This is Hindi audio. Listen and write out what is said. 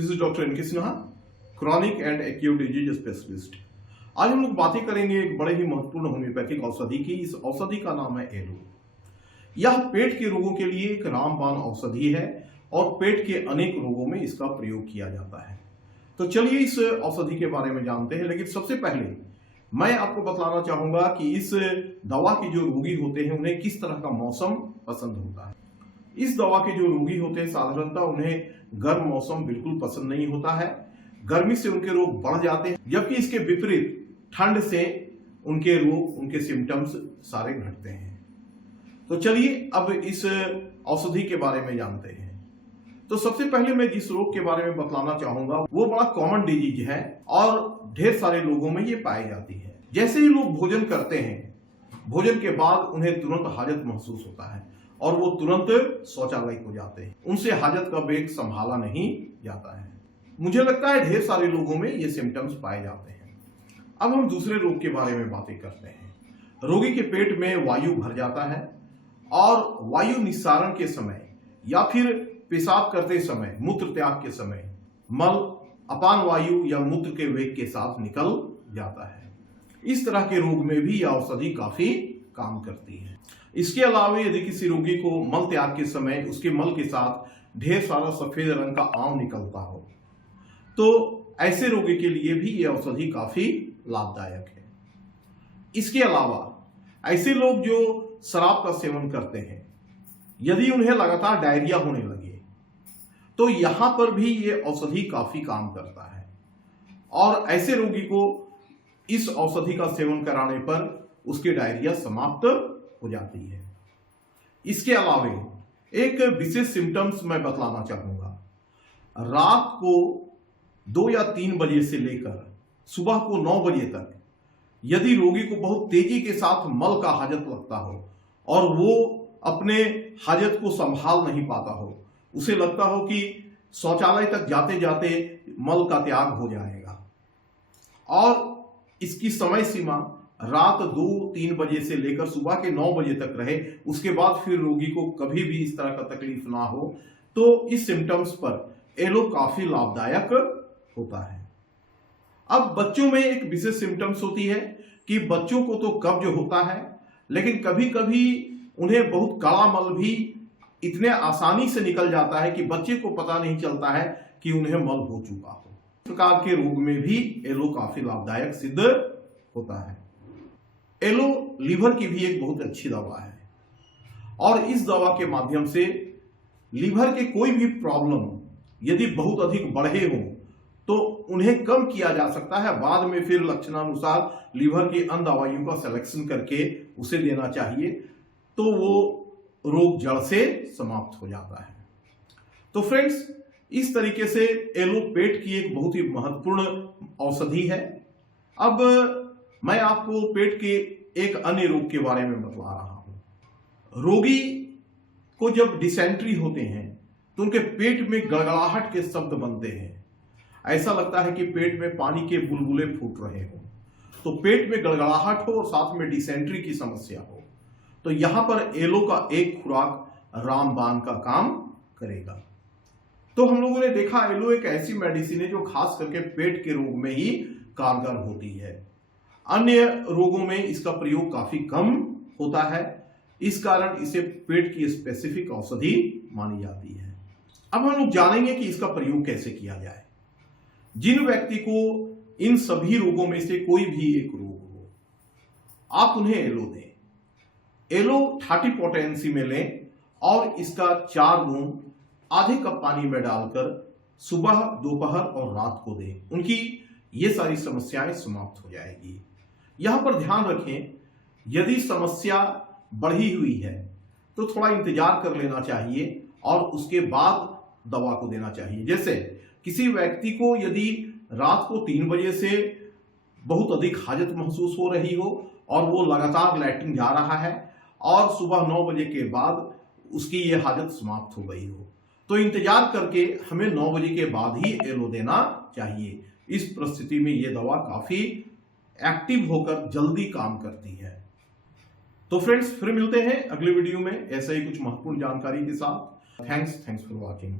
This is doctor NK Sinha, chronic and acute disease specialist. आज हम लोग बातें करेंगे एक बड़े ही महत्वपूर्ण होम्योपैथिक औषधि की। इस औषधि का नाम है एलो। यह पेट के रोगों के लिए एक रामबाण औषधि है और पेट के अनेक रोगों में इसका प्रयोग किया जाता है। तो चलिए इस औषधि के बारे में जानते हैं। लेकिन सबसे पहले मैं आपको बतलाना चाहूंगा कि इस दवा के जो रोगी होते हैं उन्हें किस तरह का मौसम पसंद होता है। इस दवा के जो रोगी होते हैं साधारणतः उन्हें गर्म मौसम बिल्कुल पसंद नहीं होता है। गर्मी से उनके रोग बढ़ जाते हैं, जबकि इसके विपरीत ठंड से उनके रोग, उनके सिम्टम्स सारे घटते हैं। तो चलिए अब इस औषधि के बारे में जानते हैं। तो सबसे पहले मैं जिस रोग के बारे में बतलाना चाहूंगा वो बड़ा कॉमन डिजीज है और ढेर सारे लोगों में ये पाई जाती है। जैसे ही लोग भोजन करते हैं, भोजन के बाद उन्हें तुरंत हाजत महसूस होता है और वो तुरंत शौचालय को जाते हैं। उनसे हाजत का वेग संभाला नहीं जाता है। मुझे लगता है ढेर सारे लोगों में ये सिम्टम्स पाए जाते हैं। अब हम दूसरे रोग के बारे में बातें करते हैं। रोगी के पेट में वायु भर जाता है और वायु निस्सारण के समय या फिर पेशाब करते समय, मूत्र त्याग के समय मल अपान वायु या मूत्र के वेग के साथ निकल जाता है। इस तरह के रोग में भी यह औषधि काफी काम करती है। इसके अलावा यदि किसी रोगी को मल त्याग के समय उसके मल के साथ ढेर सारा सफेद रंग का आंव निकलता हो तो ऐसे रोगी के लिए भी यह औषधि काफी लाभदायक है। इसके अलावा ऐसे लोग जो शराब का सेवन करते हैं, यदि उन्हें लगातार डायरिया होने लगे तो यहां पर भी यह औषधि काफी काम करता है और ऐसे रोगी को इस औषधि का सेवन कराने पर उसकी डायरिया समाप्त हो जाती है। इसके अलावा एक विशेष सिम्टम्स मैं बतलाना चाहूंगा। रात को 2 या 3 बजे से लेकर सुबह को 9 बजे तक यदि रोगी को बहुत तेजी के साथ मल का हाजत लगता हो और वो अपने हाजत को संभाल नहीं पाता हो, उसे लगता हो कि शौचालय तक जाते जाते मल का त्याग हो जाएगा और इसकी समय सीमा रात 2-3 बजे से लेकर सुबह के 9 बजे तक रहे, उसके बाद फिर रोगी को कभी भी इस तरह का तकलीफ ना हो, तो इस सिम्टम्स पर एलो काफी लाभदायक होता है। अब बच्चों में एक विशेष सिम्टम्स होती है कि बच्चों को तो कब्ज होता है, लेकिन कभी कभी उन्हें बहुत कड़ा मल भी इतने आसानी से निकल जाता है कि बच्चे को पता नहीं चलता है कि उन्हें मल हो चुका हो। इस प्रकार के रोग में भी एलो काफी लाभदायक सिद्ध होता है। एलो लीवर की भी एक बहुत अच्छी दवा है और इस दवा के माध्यम से लीवर के कोई भी प्रॉब्लम यदि बहुत अधिक बढ़े हो तो उन्हें कम किया जा सकता है। बाद में फिर लक्षणानुसार लीवर की अन्य दवाइयों का सिलेक्शन करके उसे देना चाहिए तो वो रोग जड़ से समाप्त हो जाता है। तो फ्रेंड्स, इस तरीके से एलो पेट की एक बहुत ही महत्वपूर्ण औषधि है। अब मैं आपको पेट के एक अन्य रोग के बारे में बतला रहा हूं। रोगी को जब डिसेंट्री होते हैं तो उनके पेट में गड़गड़ाहट के शब्द बनते हैं। ऐसा लगता है कि पेट में पानी के बुलबुले फूट रहे हो। तो पेट में गड़गड़ाहट हो और साथ में डिसेंट्री की समस्या हो तो यहां पर एलो का एक खुराक रामबाण का काम करेगा। तो हम लोगों ने देखा एलो एक ऐसी मेडिसिन है जो खास करके पेट के रोग में ही कारगर होती है। अन्य रोगों में इसका प्रयोग काफी कम होता है, इस कारण इसे पेट की स्पेसिफिक औषधि मानी जाती है। अब हम लोग जानेंगे कि इसका प्रयोग कैसे किया जाए। जिन व्यक्ति को इन सभी रोगों में से कोई भी एक रोग हो, आप उन्हें एलो दें। एलो 30 पोटेंसी में लें और इसका 4 बूंद आधे कप पानी में डालकर सुबह, दोपहर और रात को दें। उनकी ये सारी समस्याएं समाप्त हो जाएगी। यहां पर ध्यान रखें, यदि समस्या बढ़ी हुई है तो थोड़ा इंतजार कर लेना चाहिए और उसके बाद दवा को देना चाहिए। जैसे किसी व्यक्ति को यदि रात को 3 बजे से बहुत अधिक हाजत महसूस हो रही हो और वो लगातार लैट्रिन जा रहा है और सुबह 9 बजे के बाद उसकी ये हाजत समाप्त हो गई हो, तो इंतजार करके हमें 9 बजे के बाद ही एलो देना चाहिए। इस परिस्थिति में ये दवा काफी एक्टिव होकर जल्दी काम करती है। तो फ्रेंड्स, फिर मिलते हैं अगले वीडियो में ऐसे ही कुछ महत्वपूर्ण जानकारी के साथ। Thanks for watching.